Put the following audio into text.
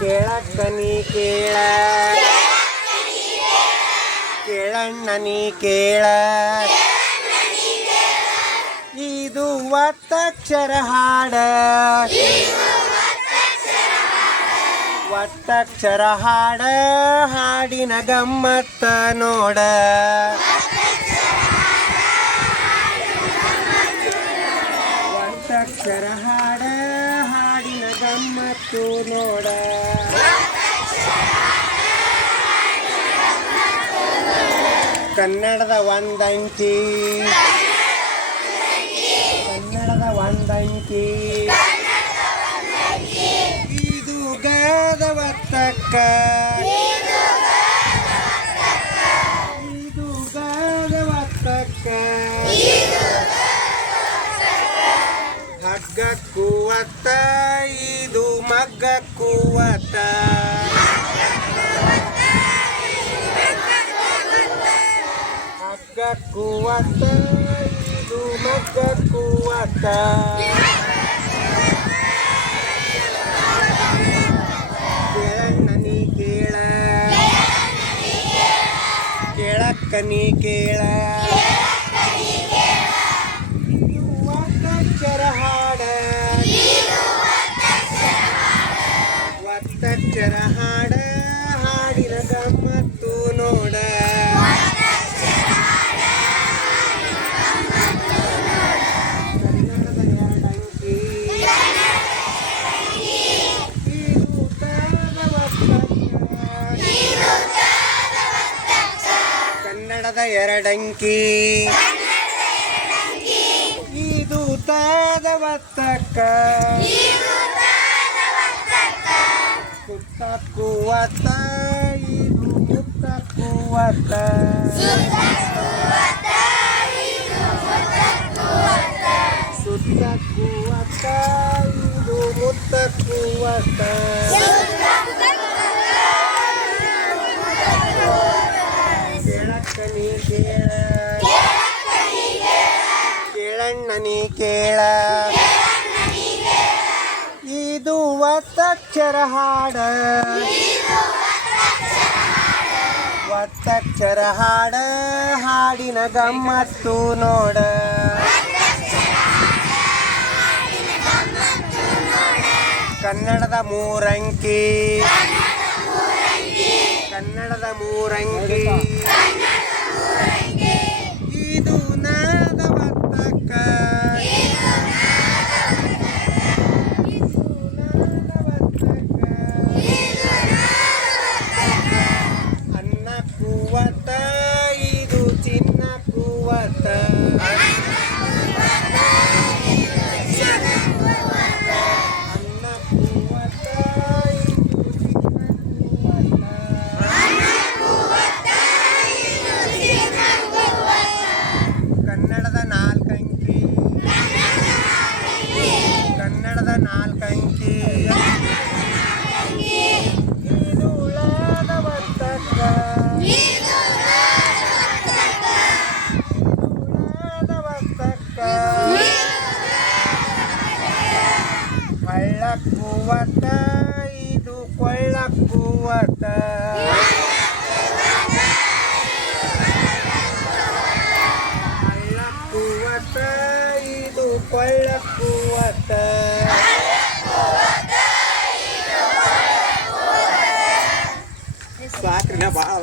ಕೇಳಕ್ಕ ನೀ ಕೇಳ ಕೇಳಣ್ಣ ನೀ ಕೇಳ ಇದು ಒತ್ತಕ್ಷರ ಹಾಡ ಒತ್ತಕ್ಷರ ಹಾಡ ಹಾಡಿನ ಗಮ್ಮತ್ತ ನೋಡ ಒತ್ತಕ್ಷರ ಹಾಡ ಹಾಡಿನ ಗಮ್ಮತ್ತು ನೋಡ ಕನ್ನಡದ ಒಂದಂಕಿ ಕನ್ನಡದ ಒಂದಂಕಿ ಇದು ಗಾದ ಒತ್ತಕ್ಕ ಇದು ಗಾದ ಒತ್ತಕ್ಕ ಹಗ್ಗಕ್ಕೂ ಒತ್ತ ಇದು ಮಗ್ಗಕ್ಕೂ ಒತ್ತ ಹಗ್ಗಕ್ಕೂ ಒತ್ತ ಇದು ಮಗ್ಗಕ್ಕೂ ಒತ್ತ ಕೇಳಣ್ಣ ನೀ ಕೇಳ ಕೇಳಕ್ಕ ನೀ ಕೇಳ ಒತ್ತಕ್ಷರ ಹಾಡ ಒತ್ತಕ್ಷರ ಹಾಡ ಹಾಡಿನ ಗಮ್ಮತ್ತು ನೋಡ ಕನ್ನಡದ ಎರಡಂಕಿ ಇದು ತಾದ ಒತ್ತಕ್ಷರ ಕನ್ನಡದ ಎರಡಂಕಿ ಇದು ತಾದ ಒತ್ತಕ್ಕ ಸುತ್ತಕ್ಕೂ ಒತ್ತ ಇದು ಮುತ್ತಕ್ಕೂ ಒತ್ತ ಸುತ್ತಕ್ಕೂ ಒತ್ತ ಇದು ಮುತ್ತಕ್ಕೂ ಒತ್ತ ಕೇಳಕ್ಕ ನೀ ಕೇಳ ಕೇಳಣ್ಣ ನೀ ಕೇಳ ಇದು ಒತ್ತಕ್ಷರ ಹಾಡ ಒತ್ತಕ್ಷರ ಹಾಡ ಹಾಡಿನ ಗಮ್ಮತ್ತು ನೋಡ ಕನ್ನಡದ ಮೂರಂಕಿ ಕನ್ನಡದ ಮೂರಂಕಿ ಇದು ನಾದ ಒತ್ತಕ್ಕ ಅನ್ನಕ್ಕೂ ಒತ್ತ ಇದು ಚಿನ್ನಕ್ಕೂ ಒತ್ತ ಅನ್ನಕ್ಕೂ ಒತ್ತ ಇದು ಚಿನ್ನಕ್ಕೂ ಒತ್ತ ಕನ್ನಡದ ನಾಲ್ಕಂಕಿ ಕನ್ನಡದ ನಾಲ್ಕಂಕಿ ಇದು ಉಳಾದ ಒತ್ತಕ್ಕ ಉಳಾದ ಒತ್ತಕ್ಕ ಹಳ್ಳಕ್ಕೂ ಒತ್ತ ಇದು ಕೊಳ್ಳಕ್ಕೂ ಒತ್ತ ಹಳ್ಳಕ್ಕೂ ಒತ್ತ ಇದು ಕೊಳ್ಳಕ್ಕೂ ಒತ್ತ ಸಾಕ್ರಿನ ಭಾಳ